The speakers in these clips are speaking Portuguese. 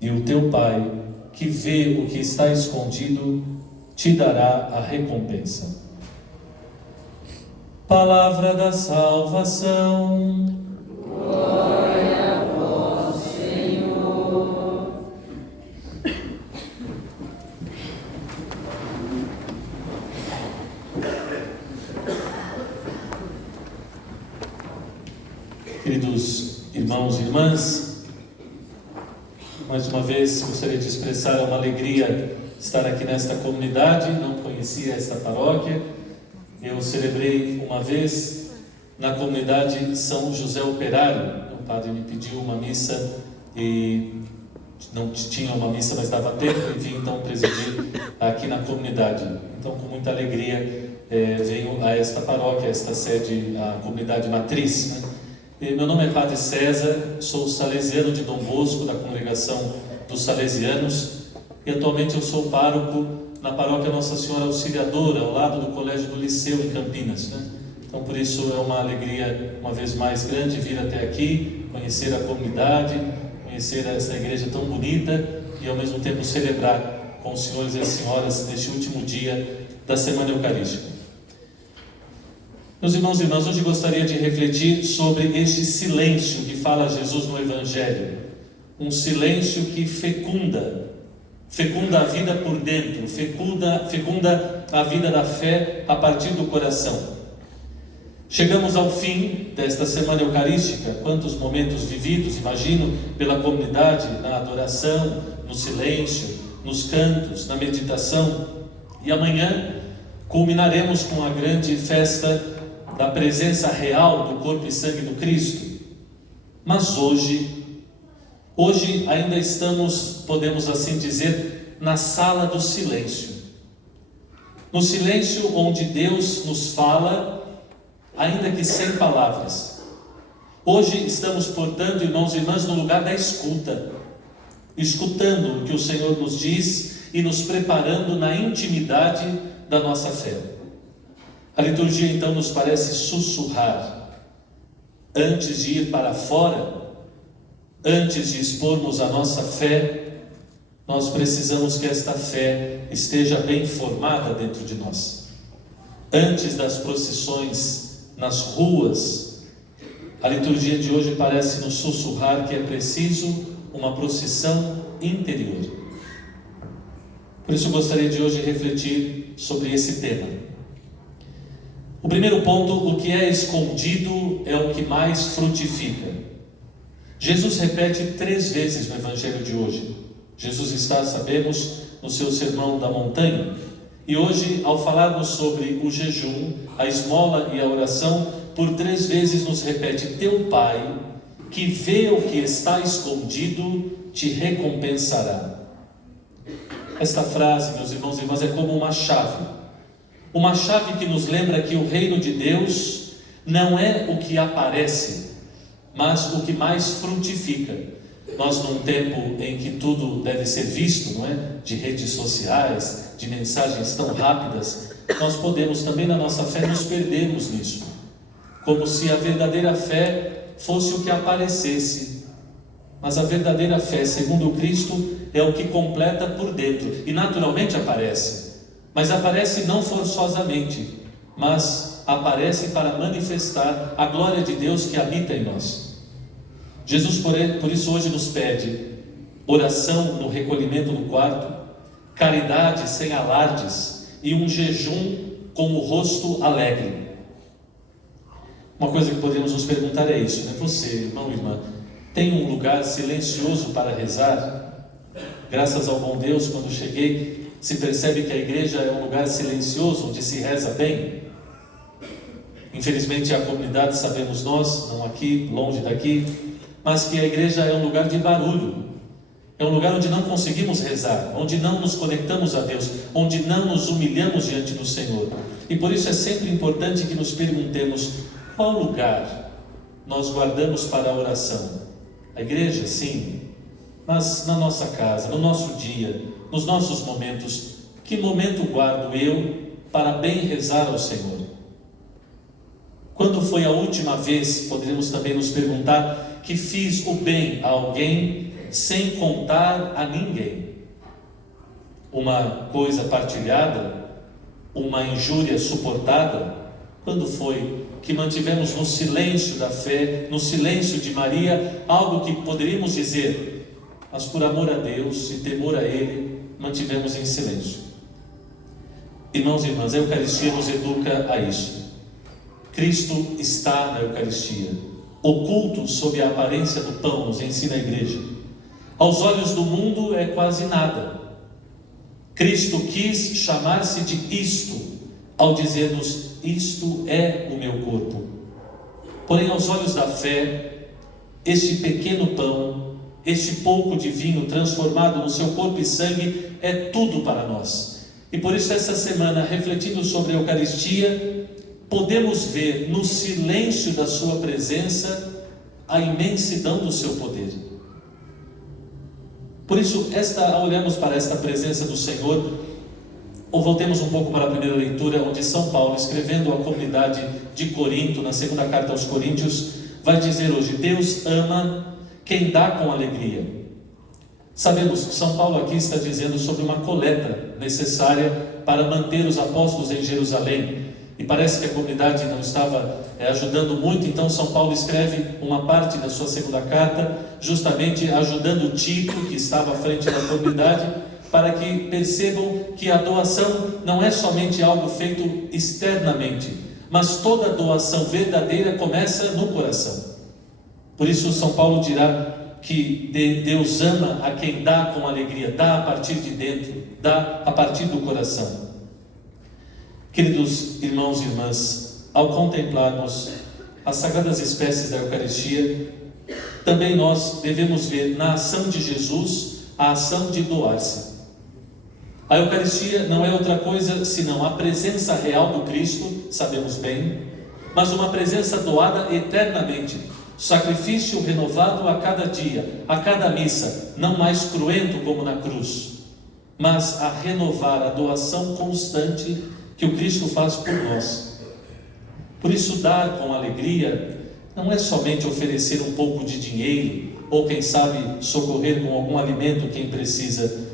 e o teu Pai, que vê o que está escondido, te dará a recompensa. Palavra da salvação. Glória a vós, Senhor. Queridos irmãos e irmãs, mais uma vez gostaria de expressar uma alegria estar aqui nesta comunidade. Não conhecia esta paróquia. Eu celebrei uma vez na comunidade São José Operário. O padre me pediu uma missa e não tinha uma missa, mas dava tempo, e vim então presidir aqui na comunidade. Então, com muita alegria, venho a esta paróquia, a esta sede, a comunidade matriz, né? Meu nome é Padre César, sou salesiano de Dom Bosco, da congregação dos salesianos, e atualmente eu sou pároco na paróquia Nossa Senhora Auxiliadora, ao lado do Colégio do Liceu, em Campinas, né? Então, por isso é uma alegria, uma vez mais grande, vir até aqui, conhecer a comunidade, conhecer essa igreja tão bonita e ao mesmo tempo celebrar com os senhores e as senhoras neste último dia da Semana Eucarística. Meus irmãos e irmãs, hoje gostaria de refletir sobre este silêncio que fala Jesus no Evangelho. Um silêncio que fecunda a vida por dentro, fecunda a vida da fé a partir do coração. Chegamos ao fim desta Semana Eucarística. Quantos momentos vividos, imagino, pela comunidade, na adoração, no silêncio, nos cantos, na meditação. E amanhã culminaremos com a grande festa da presença real do corpo e sangue do Cristo. Mas hoje ainda estamos, podemos assim dizer, na sala do silêncio. No silêncio onde Deus nos fala, ainda que sem palavras. Hoje estamos, portanto, irmãos e irmãs, no lugar da escuta, escutando o que o Senhor nos diz e nos preparando na intimidade da nossa fé. A liturgia então nos parece sussurrar. Antes de ir para fora, antes de expormos a nossa fé, nós precisamos que esta fé esteja bem formada dentro de nós. Antes das procissões nas ruas, a liturgia de hoje parece nos sussurrar que é preciso uma procissão interior. Por isso gostaria de hoje refletir sobre esse tema. O primeiro ponto: o que é escondido é o que mais frutifica. Jesus repete 3 vezes no Evangelho de hoje. Jesus está, sabemos, no seu Sermão da Montanha. E hoje, ao falarmos sobre o jejum, a esmola e a oração, por 3 vezes nos repete: teu Pai, que vê o que está escondido, te recompensará. Esta frase, meus irmãos e irmãs, é como uma chave. Uma chave que nos lembra que o reino de Deus não é o que aparece, mas o que mais frutifica. Nós, num tempo em que tudo deve ser visto, não é? De redes sociais, de mensagens tão rápidas, nós podemos também na nossa fé nos perdermos nisso, como se a verdadeira fé fosse o que aparecesse. Mas a verdadeira fé, segundo Cristo, é o que completa por dentro, e naturalmente aparece, mas aparece não forçosamente, mas aparece para manifestar a glória de Deus que habita em nós. Jesus, por isso, hoje nos pede oração no recolhimento do quarto, caridade sem alardes e um jejum com o rosto alegre. Uma coisa que podemos nos perguntar é isso, né? Você, irmão e irmã, tem um lugar silencioso para rezar? Graças ao bom Deus, quando cheguei, se percebe que a igreja é um lugar silencioso, onde se reza bem. Infelizmente a comunidade, sabemos nós, não aqui, longe daqui, mas que a igreja é um lugar de barulho, é um lugar onde não conseguimos rezar, onde não nos conectamos a Deus, onde não nos humilhamos diante do Senhor. E por isso é sempre importante que nos perguntemos: qual lugar nós guardamos para a oração? A igreja, sim, mas na nossa casa, no nosso dia, nos nossos momentos, que momento guardo eu para bem rezar ao Senhor? Quando foi a última vez, poderíamos também nos perguntar, que fiz o bem a alguém sem contar a ninguém. Uma coisa partilhada, uma injúria suportada, quando foi que mantivemos no silêncio da fé, no silêncio de Maria, algo que poderíamos dizer, mas por amor a Deus e temor a Ele, mantivemos em silêncio. Irmãos e irmãs, a Eucaristia nos educa a isso. Cristo está na Eucaristia, oculto sob a aparência do pão, nos ensina a Igreja. Aos olhos do mundo é quase nada. Cristo quis chamar-se de isto, ao dizer-nos, isto é o meu corpo. Porém, aos olhos da fé, este pequeno pão, este pouco de vinho transformado no seu corpo e sangue, é tudo para nós. E por isso, essa semana, refletindo sobre a Eucaristia, podemos ver no silêncio da sua presença a imensidão do seu poder. Por isso, ao olharmos para esta presença do Senhor, ou voltemos um pouco para a primeira leitura, onde São Paulo, escrevendo à comunidade de Corinto, na segunda carta aos Coríntios, vai dizer hoje: Deus ama quem dá com alegria. Sabemos, São Paulo aqui está dizendo sobre uma coleta necessária para manter os apóstolos em Jerusalém. E parece que a comunidade não estava ajudando muito, então São Paulo escreve uma parte da sua segunda carta, justamente ajudando Tito, que estava à frente da comunidade, para que percebam que a doação não é somente algo feito externamente, mas toda doação verdadeira começa no coração. Por isso São Paulo dirá que Deus ama a quem dá com alegria, dá a partir de dentro, dá a partir do coração. Queridos irmãos e irmãs, ao contemplarmos as sagradas espécies da Eucaristia, também nós devemos ver na ação de Jesus a ação de doar-se. A Eucaristia não é outra coisa senão a presença real do Cristo, sabemos bem, mas uma presença doada eternamente, sacrifício renovado a cada dia, a cada missa, não mais cruento como na cruz, mas a renovar a doação constante que o Cristo faz por nós. Por isso, dar com alegria não é somente oferecer um pouco de dinheiro, ou quem sabe socorrer com algum alimento quem precisa,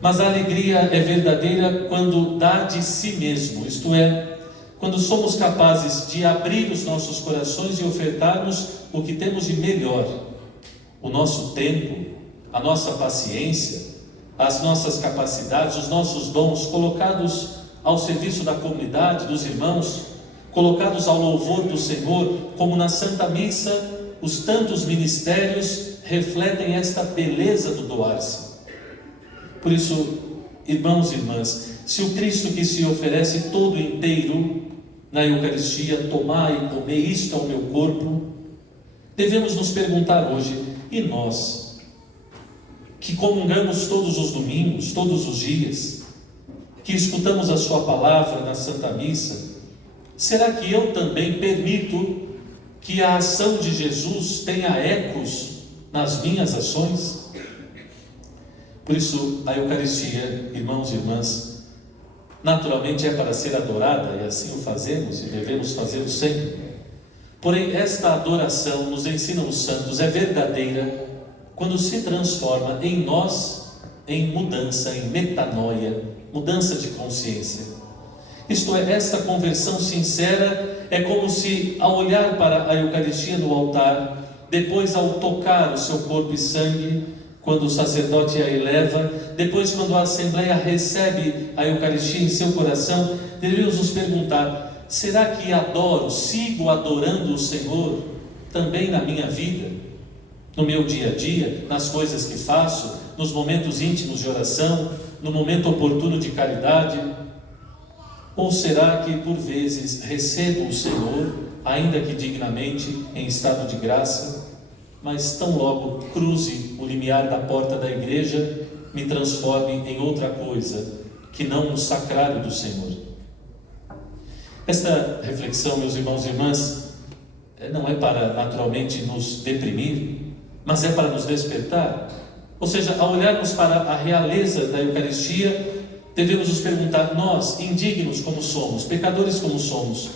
mas a alegria é verdadeira quando dá de si mesmo, isto é, quando somos capazes de abrir os nossos corações e ofertarmos o que temos de melhor, o nosso tempo, a nossa paciência, as nossas capacidades, os nossos dons, colocados ao serviço da comunidade, dos irmãos, colocados ao louvor do Senhor, como na Santa Missa, os tantos ministérios refletem esta beleza do doar-se. Por isso, irmãos e irmãs, se o Cristo que se oferece todo inteiro na Eucaristia, tomar e comer, isto é o meu corpo, devemos nos perguntar hoje, e nós, que comungamos todos os domingos, todos os dias, que escutamos a sua palavra na Santa Missa, será que eu também permito que a ação de Jesus tenha ecos nas minhas ações? Por isso, a Eucaristia, irmãos e irmãs, naturalmente é para ser adorada, e assim o fazemos e devemos fazê-lo sempre. Porém, esta adoração, nos ensinam os santos, é verdadeira quando se transforma em nós em mudança, em metanoia, mudança de consciência. Isto é, esta conversão sincera é como se, ao olhar para a Eucaristia no altar, depois ao tocar o seu corpo e sangue, quando o sacerdote a eleva, depois quando a Assembleia recebe a Eucaristia em seu coração, devemos nos perguntar: será que adoro, sigo adorando o Senhor também na minha vida? No meu dia a dia, nas coisas que faço, nos momentos íntimos de oração, no momento oportuno de caridade? Ou será que por vezes recebo o Senhor, ainda que dignamente, em estado de graça, mas tão logo cruze o limiar da porta da igreja, me transforme em outra coisa, que não no sacrário do Senhor? Esta reflexão, meus irmãos e irmãs, não é para naturalmente nos deprimir, mas é para nos despertar. Ou seja, ao olharmos para a realeza da Eucaristia, devemos nos perguntar: nós, indignos como somos, pecadores como somos,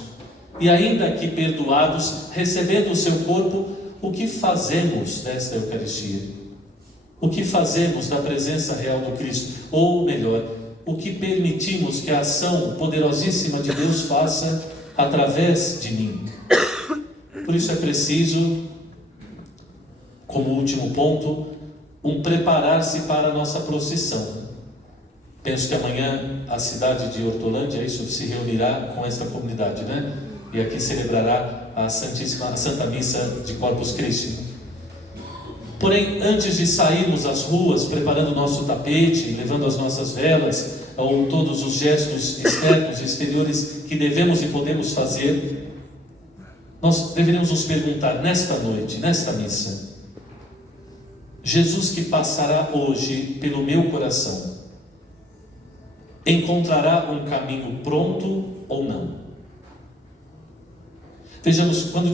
e ainda que perdoados, recebendo o seu corpo, o que fazemos desta Eucaristia? O que fazemos da presença real do Cristo? Ou melhor, o que permitimos que a ação poderosíssima de Deus faça através de mim? Por isso é preciso, como último ponto, um preparar-se para a nossa procissão. Penso que amanhã a cidade de Hortolândia, isso, se reunirá com esta comunidade, né? E aqui celebrará a Santa Missa de Corpus Christi. Porém, antes de sairmos às ruas, preparando o nosso tapete, levando as nossas velas, ou todos os gestos externos e exteriores que devemos e podemos fazer, nós deveríamos nos perguntar nesta noite, nesta missa: Jesus que passará hoje pelo meu coração, encontrará um caminho pronto ou não? Vejamos, quando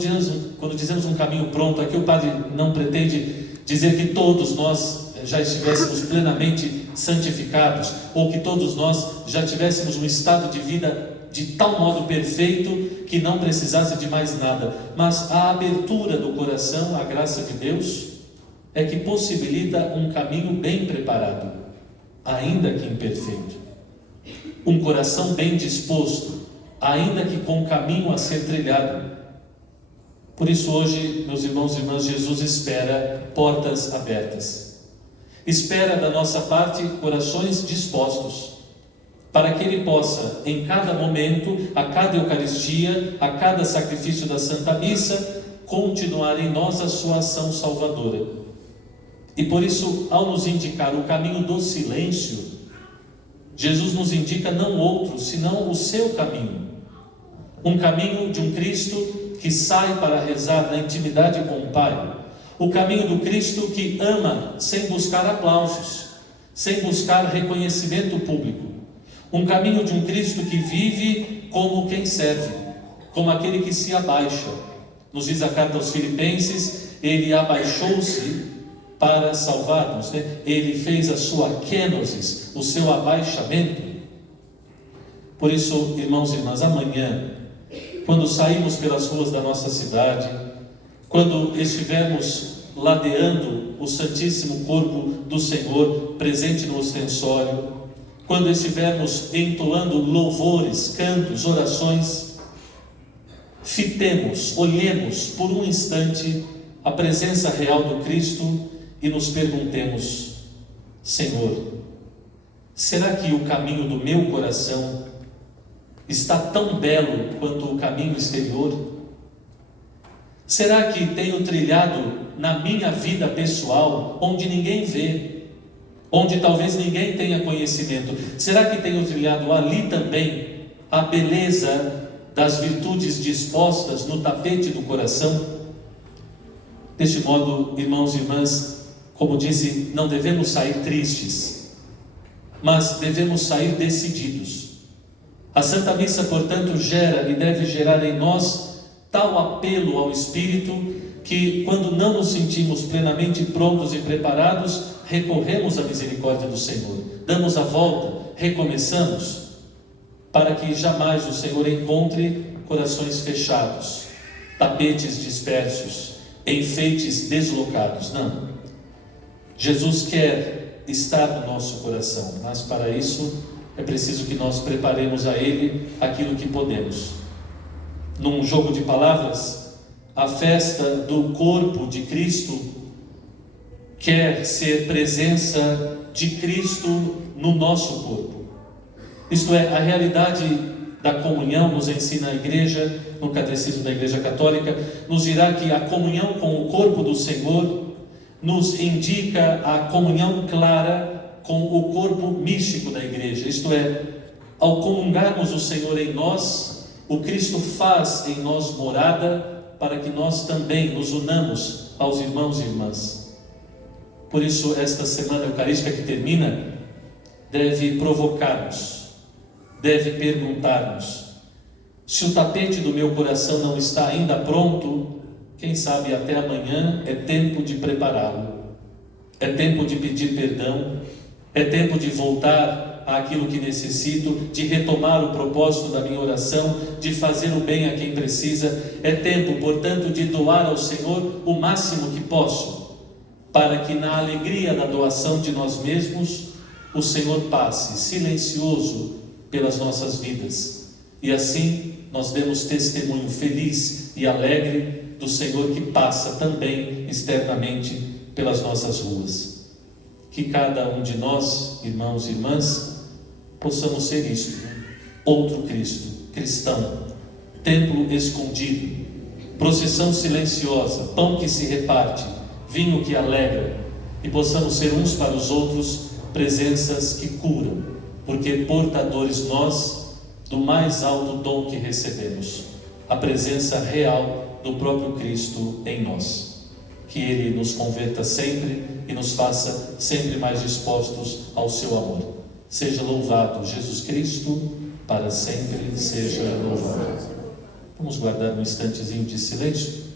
dizemos um caminho pronto, aqui o padre não pretende dizer que todos nós já estivéssemos plenamente santificados, ou que todos nós já tivéssemos um estado de vida de tal modo perfeito que não precisasse de mais nada. Mas a abertura do coração à graça de Deus é que possibilita um caminho bem preparado, ainda que imperfeito. Um coração bem disposto, ainda que com um caminho a ser trilhado. Por isso hoje, meus irmãos e irmãs, Jesus espera portas abertas. Espera da nossa parte corações dispostos, para que Ele possa, em cada momento, a cada Eucaristia, a cada sacrifício da Santa Missa, continuar em nós a sua ação salvadora. E por isso, ao nos indicar o caminho do silêncio, Jesus nos indica não outro, senão o seu caminho. Um caminho de um Cristo que sai para rezar na intimidade com o Pai. O caminho do Cristo que ama sem buscar aplausos, sem buscar reconhecimento público. Um caminho de um Cristo que vive como quem serve, como aquele que se abaixa. Nos diz a carta aos Filipenses, Ele abaixou-se para salvar-nos, né? Ele fez a sua kenosis, o seu abaixamento. Por isso, irmãos e irmãs, amanhã, quando sairmos pelas ruas da nossa cidade, quando estivermos ladeando o Santíssimo Corpo do Senhor presente no ostensório, quando estivermos entoando louvores, cantos, orações, fitemos, olhemos por um instante a presença real do Cristo e nos perguntemos: Senhor, será que o caminho do meu coração está tão belo quanto o caminho exterior? Será que tenho trilhado na minha vida pessoal, onde ninguém vê, onde talvez ninguém tenha conhecimento, será que tenho trilhado ali também a beleza das virtudes dispostas no tapete do coração? Deste modo, irmãos e irmãs, como disse, não devemos sair tristes, mas devemos sair decididos. A Santa Missa, portanto, gera e deve gerar em nós tal apelo ao Espírito que, quando não nos sentimos plenamente prontos e preparados, recorremos à misericórdia do Senhor, damos a volta, recomeçamos, para que jamais o Senhor encontre corações fechados, tapetes dispersos, enfeites deslocados. Não. Jesus quer estar no nosso coração, mas para isso é preciso que nós preparemos a Ele aquilo que podemos. Num jogo de palavras, a festa do corpo de Cristo quer ser presença de Cristo no nosso corpo. Isto é, a realidade da comunhão, nos ensina a Igreja, no Catecismo da Igreja Católica, nos dirá que a comunhão com o corpo do Senhor nos indica a comunhão clara com o corpo místico da Igreja. Isto é, ao comungarmos o Senhor em nós, o Cristo faz em nós morada para que nós também nos unamos aos irmãos e irmãs. Por isso, esta semana eucarística que termina deve provocar-nos, deve perguntar-nos: se o tapete do meu coração não está ainda pronto, quem sabe até amanhã é tempo de prepará-lo, é tempo de pedir perdão, é tempo de voltar àquilo que necessito, de retomar o propósito da minha oração, de fazer o bem a quem precisa. É tempo, portanto, de doar ao Senhor o máximo que posso. para que na alegria da doação de nós mesmos, o Senhor passe silencioso pelas nossas vidas. E assim nós demos testemunho feliz e alegre do Senhor que passa também externamente pelas nossas ruas. Que cada um de nós, irmãos e irmãs, possamos ser isto, outro Cristo, cristão, templo escondido, procissão silenciosa, pão que se reparte, vinho que alegra, e possamos ser uns para os outros presenças que curam, porque portadores nós do mais alto dom que recebemos, a presença real do próprio Cristo em nós. Que Ele nos converta sempre e nos faça sempre mais dispostos ao seu amor. Seja louvado Jesus Cristo, para sempre seja louvado. Vamos guardar um instantezinho de silêncio